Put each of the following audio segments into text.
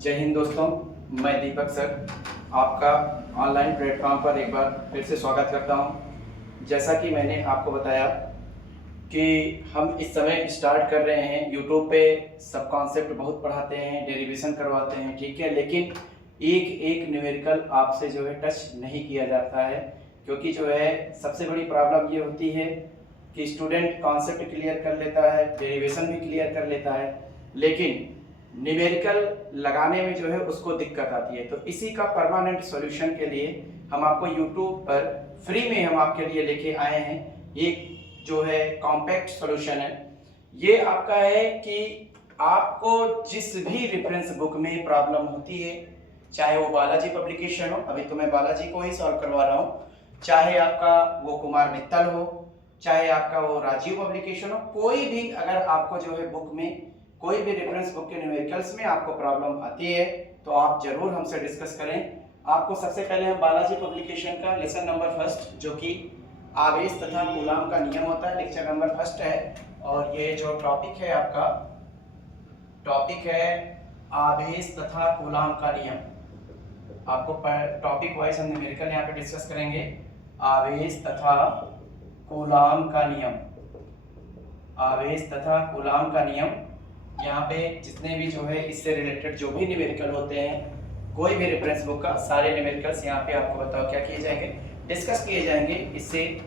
जय हिंद दोस्तों, मैं दीपक सर आपका ऑनलाइन प्लेटफॉर्म पर एक बार फिर से स्वागत करता हूं। जैसा कि मैंने आपको बताया कि हम इस समय स्टार्ट कर रहे हैं यूट्यूब पे सब कॉन्सेप्ट बहुत पढ़ाते हैं, डेरिवेशन करवाते हैं, ठीक है, लेकिन एक एक न्यूमेरिकल आपसे जो है टच नहीं किया जाता है, क्योंकि जो है सबसे बड़ी प्रॉब्लम ये होती है कि स्टूडेंट कॉन्सेप्ट क्लियर कर लेता है, डेरिवेशन भी क्लियर कर लेता है, लेकिन न्यूमेरिकल लगाने में जो है उसको दिक्कत आती है। तो इसी का परमानेंट सॉल्यूशन के लिए हम आपको यूट्यूब पर फ्री में हम आपके लिए लेके आए हैं। एक जो है कॉम्पैक्ट सॉल्यूशन है, ये आपका है कि आपको जिस भी रेफरेंस बुक में प्रॉब्लम होती है, चाहे वो बालाजी पब्लिकेशन हो, अभी तो मैं बालाजी को ही सॉल्व करवा रहा हूँ, चाहे आपका वो कुमार मित्तल हो, चाहे आपका वो राजीव पब्लिकेशन हो, कोई भी अगर आपको जो है बुक में कोई भी रेफरेंस बुक के न्यूमेरिकल्स में आपको प्रॉब्लम आती है तो आप जरूर हमसे डिस्कस करें। आपको सबसे पहले हम बालाजी पब्लिकेशन का लेसन नंबर फर्स्ट, जो कि आवेश तथा कूलाम का नियम होता है, लेक्चर नंबर फर्स्ट है, और ये जो टॉपिक है आपका टॉपिक है आवेश तथा कूलाम का नियम। आपको टॉपिक वाइज हम न्यूमेरिकल यहाँ पे डिस्कस करेंगे। आवेश तथा कूलाम का नियम, आवेश तथा कूलाम का नियम, यहाँ पे जितने भी जो है इससे रिलेटेड जो भी न्यूमेरिकल होते हैं, कोई भी रेफरेंस बुक का सारे न्यूमेरिकल्स यहाँ पे आपको बताओ क्या किए जाएंगे, डिस्कस किए जाएंगे। इससे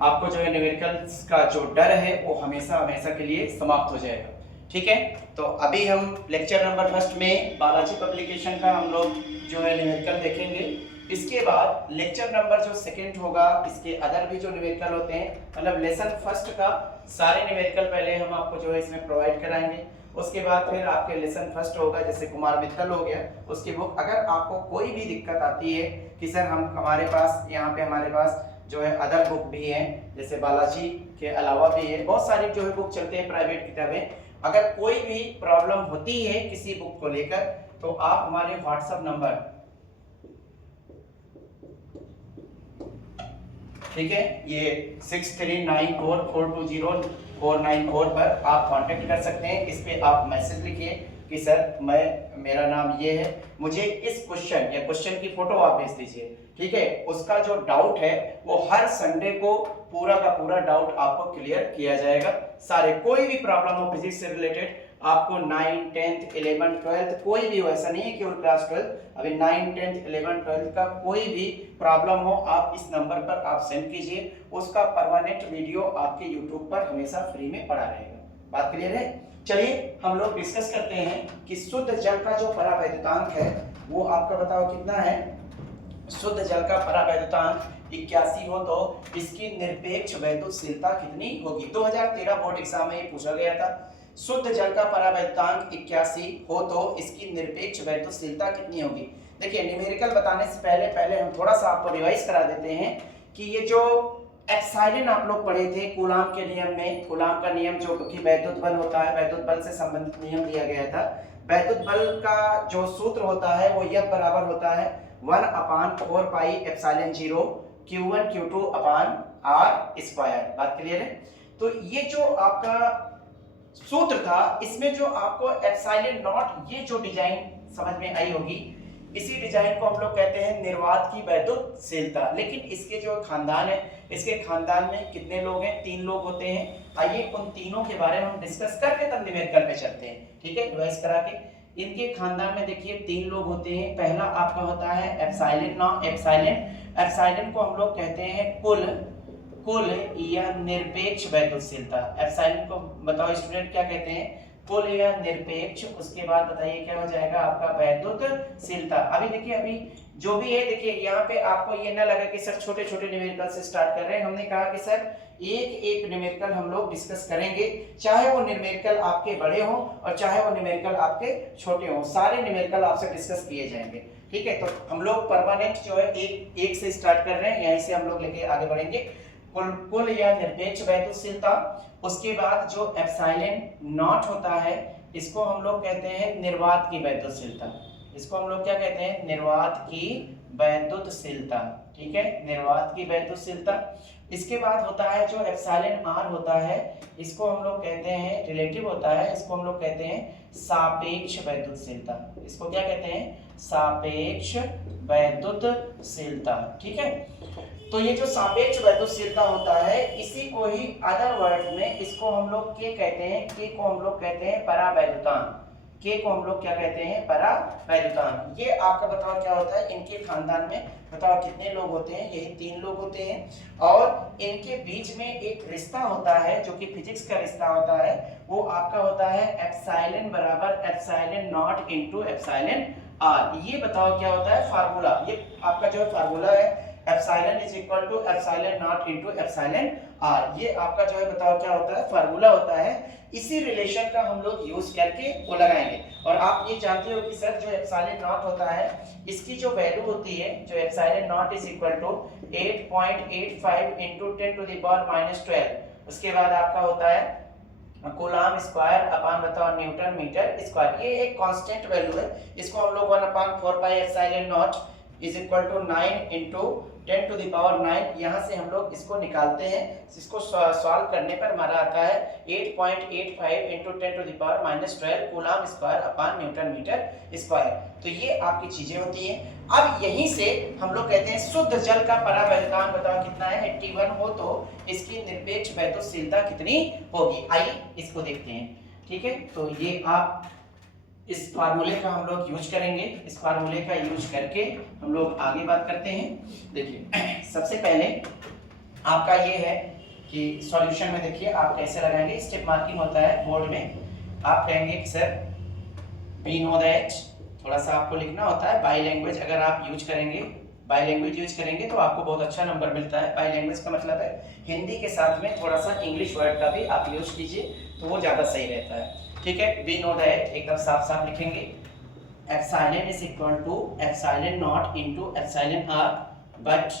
आपको जो है न्यूमेरिकल्स का जो डर है वो हमेशा हमेशा के लिए समाप्त हो जाएगा, ठीक है। तो अभी हम लेक्चर नंबर फर्स्ट में बालाजी पब्लिकेशन का हम लोग जो है न्यूमेरिकल देखेंगे। इसके बाद लेक्चर नंबर जो सेकंड होगा, इसके अदर भी जो न्यूमेरिकल होते हैं, मतलब लेसन फर्स्ट का सारे न्यूमेरिकल पहले हम आपको जो है इसमें प्रोवाइड कराएंगे। उसके बाद फिर आपके लेसन फर्स्ट होगा, जैसे कुमार मित्तल हो गया, उसकी बुक। अगर आपको कोई भी दिक्कत आती है कि सर हमारे पास यहाँ पे हमारे पास जो है अदर बुक भी हैं, जैसे बालाजी के अलावा भी है, बहुत सारी जो है बुक चलते हैं प्राइवेट किताबें, अगर कोई भी प्रॉब्लम होती है किसी बुक को लेकर तो आप हमारे व्हाट्सएप नंबर, ठीक है, ये 6394420494 पर आप कांटेक्ट कर सकते हैं। इस पे आप मैसेज लिखिए कि सर मेरा नाम ये है, मुझे इस क्वेश्चन या क्वेश्चन की फोटो आप भेज दीजिए, ठीक है। उसका जो डाउट है वो हर संडे को पूरा का पूरा डाउट आपको क्लियर किया जाएगा। सारे कोई भी प्रॉब्लम हो फिजिक्स से रिलेटेड, आपको 9, 10th, 11th, 12th कोई भी हो, ऐसा नहीं है केवल क्लास 12, अभी 9, 10th, 11th, 12th का कोई भी प्रॉब्लम हो आप इस नंबर पर आप सेंड कीजिए, उसका परमानेंट वीडियो आपके यूट्यूब पर हमेशा फ्री में पड़ा रहेगा। बात क्लियर है? चलिए हम लोग डिस्कस करते हैं कि शुद्ध जल का जो परावैद्युतांक है वो आपका बताओ कितना है। शुद्ध जल का परावैद्युतांक 81 हो तो इसकी निरपेक्ष वैद्युतशीलता कितनी होगी। 2013 बोर्ड एग्जाम में ये पूछा गया था। शुद्ध जल का परावैद्युतांक 81 हो तो इसकी निरपेक्ष वैद्युतशीलता कितनी होगी। देखिए न्यूमेरिकल बताने से पहले हम थोड़ा सा आपको रिवाइज करा देते हैं कि ये जो एप्सिलॉन आप लोग पढ़े थे कूलाम के नियम में, कूलाम का नियम जो कि वैद्युत बल होता है, वैद्युत बल से संबंधित नियम दिया गया था। वैद्युत बल का जो सूत्र होता है वो यह बराबर होता है 1/4 पाई एप्सिलॉन 0 Q1 Q2 अपान R स्क्वायर। बात क्लियर है? तो ये जो आपका सूत्र था, इसमें जो आपको एप्सिलॉन नॉट, ये जो डिजाइन समझ में आई होगी, इसी डिजाइन को हम लोग कहते हैं निर्वात की वैद्युतशीलता। लेकिन इसके जो खानदान है, इसके खानदान में कितने लोग हैं? 3 लोग होते हैं। आइए उन तीनों के बारे में हम डिस्कस करके तब न्यूमेरिकल पे चलते हैं, ठीक है, रिवाइज करा के। इनके खानदान में देखिए 3 लोग होते हैं। पहला आपका होता है एप्सिलॉन। एप्सिलॉन को हम लोग कहते हैं कुल या निरपेक्ष वैद्युतशीलता। एप्सिलॉन को बताओ स्टूडेंट क्या कहते हैं? कुल या निरपेक्ष। उसके बाद बताइए क्या हो जाएगा आपका वैद्युतशीलता। अभी देखिए, अभी जो भी है, देखिए यहाँ पे आपको ये ना लगे कि सर छोटे छोटे न्यूमेरिकल से स्टार्ट कर रहे हैं। हमने कहा कि सर एक एक न्यूमेरिकल हम लोग डिस्कस करेंगे, चाहे वो न्यूमेरिकल आपके बड़े हो और चाहे वो न्यूमेरिकल आपके छोटे हो, सारे न्यूमेरिकल आपसे डिस्कस किए जाएंगे, ठीक है। तो हम लोग परमानेंट जो है एक से स्टार्ट कर रहे हैं, यहीं से हम लोग लेके आगे बढ़ेंगे। कुल या निरपेक्ष वैद्युतशीलता। उसके बाद जो एप्सिलॉन नॉट होता है, इसको हम लोग कहते हैं निर्वात की वैद्युतशीलता। इसको हम लोग क्या कहते हैं? निर्वात की वैद्युतशीलता, ठीक है, निर्वात की वैद्युतशीलता। इसके बाद होता है जो एप्सिलॉन आर होता है, इसको हम लोग कहते हैं रिलेटिव होता है, इसको हम लोग कहते हैं सापेक्ष वैद्युतशीलता। इसको क्या कहते हैं? सापेक्ष वैद्युतशीलता। ठीक है, तो ये जो सापेक्ष वैद्युतशीलता होता है, इसी को ही अदर वर्ड में इसको हम लोग के कहते हैं, के को हम लोग कहते हैं परावैद्युतांक। के को हम लोग क्या कहते हैं? परावैद्युतांक। ये आपका बताओ क्या होता है? इनके खानदान में बताओ कितने लोग होते हैं? यही 3 लोग होते हैं और इनके बीच में एक रिश्ता होता है जो कि फिजिक्स का रिश्ता होता है, वो आपका होता है एप्सिलॉन बराबर epsilon naught into epsilon r. ये बताओ क्या होता है? फार्मूला। ये आपका जो फार्मूला है epsilon is equal to epsilon naught into epsilon r. ये आपका जो है बताओ क्या होता है? फार्मूला होता है। इसी रिलेशन का हम लोग यूज करके वो लगाएंगे। और आप ये जानते हो कि सर जो एप्सिलॉन नॉट होता है, इसकी जो वैल्यू होती है, जो epsilon naught is equal to 8.85 into 10 to the power -12। उसके बाद आपका होता है कूलम्ब स्क्वायर अपॉन बताओ न्यूटन मीटर स्क्वायर। ये एक कांस्टेंट वैल्यू है, इसको हम लोग 1/4 pi epsilon naught is equal to 9 into 10 to the power 9, यहाँ से हम लोग इसको निकालते हैं। इसको सॉल्व करने पर हमारा आता है 8.85 into 10 to the power -12 coulomb square upon newton metre square. तो ये आपकी चीजें होती हैं। अब यहीं से हम लोग कहते हैं शुद्ध जल का परावैद्युतांक बताओ कितना है? 81 हो तो इसकी निरपेक्ष वैद्युतशीलता कितनी होगी? आइए इसको देखते हैं। ठीक है, तो ये आप इस फार्मूले का हम लोग यूज करेंगे। इस फार्मूले का यूज करके हम लोग आगे बात करते हैं। देखिए सबसे पहले आपका ये है कि सॉल्यूशन में देखिए आप कैसे लगाएंगे। स्टेप मार्किंग होता है बोर्ड में। आप कहेंगे कि सर वी नो दैट, थोड़ा सा आपको लिखना होता है बाई लैंग्वेज। अगर आप यूज करेंगे, बाई लैंग्वेज यूज करेंगे तो आपको बहुत अच्छा नंबर मिलता है। बाई लैंग्वेज का मतलब है हिंदी के साथ में थोड़ा सा इंग्लिश वर्ड का भी आप यूज कीजिए तो वो ज्यादा सही रहता है। ठीक है, वी नो दैट एकदम साफ साफ लिखेंगे। Epsilon is equal to epsilon naught into epsilon r, but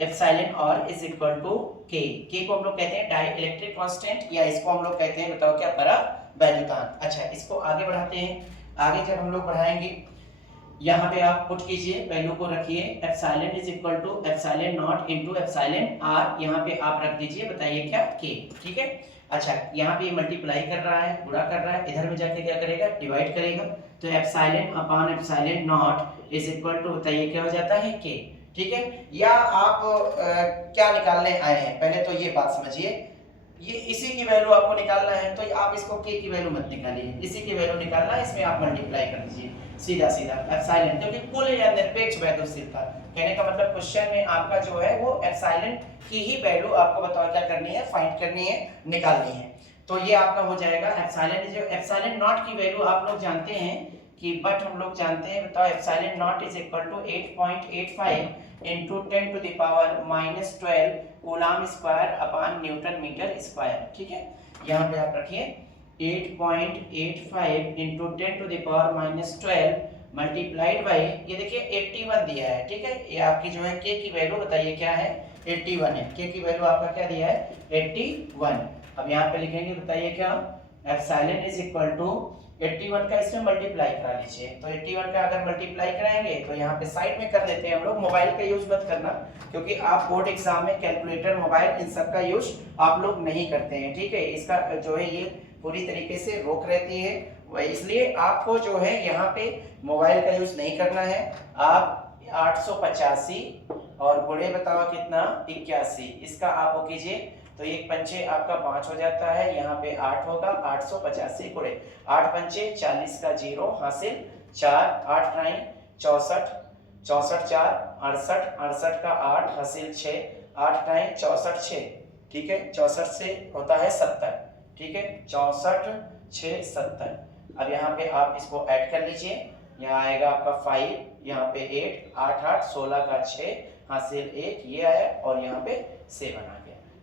epsilon r is equal to K. K को हम लोग कहते हैं डाई इलेक्ट्रिक कांस्टेंट, या इसको हम लोग कहते हैं बताओ क्या? परावैद्युतांक। अच्छा, इसको आगे बढ़ाते हैं। आगे जब हम लोग बढ़ाएंगे, यहाँ पे आप पुट कीजिए, वैल्यू को रखिए। Epsilon is equal to epsilon naught into epsilon r, यहाँ पे आप रख दीजिए बताइए क्या? के। ठीक है, अच्छा यहाँ पे मल्टीप्लाई कर रहा है, गुणा कर रहा है, इधर में जाके क्या करेगा? डिवाइड करेगा। तो epsilon upon epsilon naught is equal to बताइए क्या हो जाता है? के। ठीक है, या आप क्या निकालने आए हैं पहले तो ये बात समझिए। ये इसी की वैल्यू आपको निकालना है, तो आप इसको के की वैल्यू मत निकालिए, इसी की वैल्यू निकालना है, इसमें आप मल्टीप्लाई कर दीजिए सीधा सीधा एप्सिलॉन, क्योंकि कुल या निरपेक्ष वैद्युतशीलता कहने का मतलब क्वेश्चन में आपका जो है वो एप्सिलॉन की ही वैल्यू आपको बताओ क्या करनी है? फाइंड करनी है, निकालनी है। तो ये आपका हो जाएगा एप्सिलॉन। जो एप्सिलॉन नॉट की वैल्यू आप लोग जानते हैं कि बट हम लोग जानते हैं बताओ epsilon naught is equal to 8.85 into 10 to the power -12 coulomb square upon newton metre square. ठीक है, यहाँ पे आप रखिए 8.85 into 10 to the power -12 multiplied by, ये देखिए 81 दिया है। ठीक है, ये आपकी जो है के की वैल्यू बताइए क्या है? 81 है। के की वैल्यू आपका क्या दिया है? 81। अब यहाँ पे लिखेंगे बताइए क्या? एप्सिलॉन इज इक्वल टू 81 का इसमें मल्टीप्लाई करा लीजिए। तो 81 का अगर मल्टीप्लाई कराएंगे तो यहाँ पे साइड में कर देते हैं हम लोग। मोबाइल का यूज मत करना, क्योंकि आप बोर्ड एग्जाम में कैलकुलेटर, मोबाइल इन सब का यूज आप लोग नहीं करते हैं। ठीक है, इसका जो है ये पूरी तरीके से रोक रहती है, इसलिए आपको जो है यहाँ पे मोबाइल का यूज नहीं करना है। आप 885 और गुणे बताओ कितना? 81, इसका आप वो कीजिए तो एक पंचे आपका 5 हो जाता है, यहाँ पे 8 होगा। 885 गुणे 8 पंचे 40 का 0 हासिल 4, 8 9 64, 64 4 68, 68 का 8 हासिल 6, 8 9 64 6। ठीक है, 64 से होता है 70। ठीक है, 64 6 70। अब यहाँ पे आप इसको ऐड कर लीजिए, यहाँ आएगा आपका 5, यहाँ पे 8, 8 8 16 का 6 हासिल 1, ये आया और यहाँ पे 7 आ गया।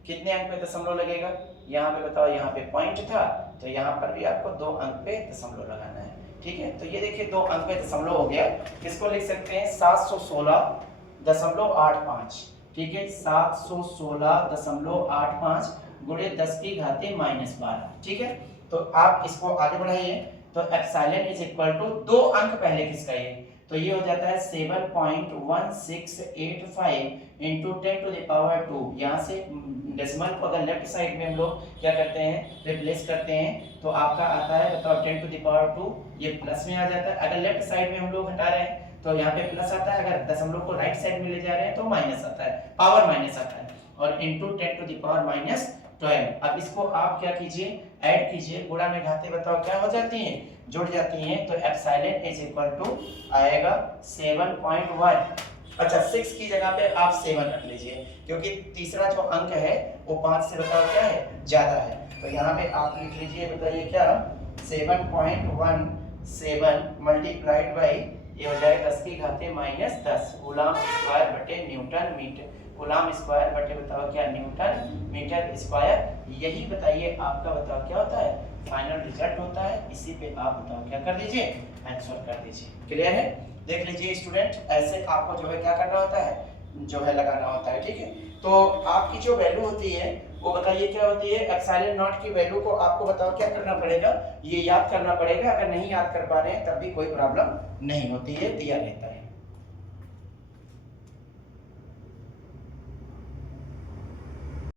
कितने अंक पे दशमलव लगेगा? यहाँ पे बताओ, यहाँ पे पॉइंट था तो यहाँ पर भी आपको 2 अंक पे दशमलव लगाना है। ठीक है, तो ये देखिए 2 अंक पे दशमलव हो गया। इसको लिख सकते हैं 716.85। ठीक है, 716.85 गुणे 10 की घाते -12। ठीक है, तो आप इसको आगे बढ़ाइए। तो एप्सिलॉन इज इक्वल टू 2 अंक पहले किसका? ये तो ये हो जाता है 7.1685 इंटू 10⁻²। यहाँ से डेसिमल को अगर लेफ्ट साइड में हम लोग क्या करते हैं, रिप्लेस करते हैं, तो आपका आता है बताओ 10⁻², ये प्लस में आ जाता है। अगर लेफ्ट साइड में हम लोग हटा रहे हैं तो यहाँ पे प्लस आता है, अगर दशमलव को राइट साइड में ले जा रहे हैं तो माइनस आता है, पावर माइनस आता है, और इंटू 10⁻−12। अब इसको आप क्या कीजिए, ऐड कीजिए, गुणा में घाते बताओ क्या हो जाती हैं, जुड़ जाती हैं। तो एप्सिलॉन इज इक्वल टू आएगा 7.1। अच्छा 6 की जगह पे आप 7 रख लीजिए, क्योंकि तीसरा जो अंक है वो 5 से बताओ क्या है, ज्यादा है। तो यहाँ पे आप लिख लीजिए, बताइए क्या, 7.17 मल्टीप्लाइड बाई, ये हो जाएगा 10 की घाते -10 कूलम स्क्वायर बटे न्यूटन मीटर, कूलम स्क्वायर बटे बताओ क्या, न्यूटन मीटर स्क्वायर। यही बताइए आपका बताओ क्या होता है, फाइनल रिजल्ट होता है। इसी पे आप बताओ क्या कर दीजिए, आंसर कर दीजिए। क्लियर है? देख लीजिए स्टूडेंट, ऐसे आपको जो है क्या करना होता है, जो है लगाना होता है, ठीक है। तो आपकी जो वैल्यू होती है वो बताइए क्या होती है, एप्सिलॉन नॉट की वैल्यू को आपको बताओ क्या करना पड़ेगा, ये याद करना पड़ेगा। अगर नहीं याद कर पा रहे हैं तब भी कोई प्रॉब्लम नहीं होती है, दिया रहता है।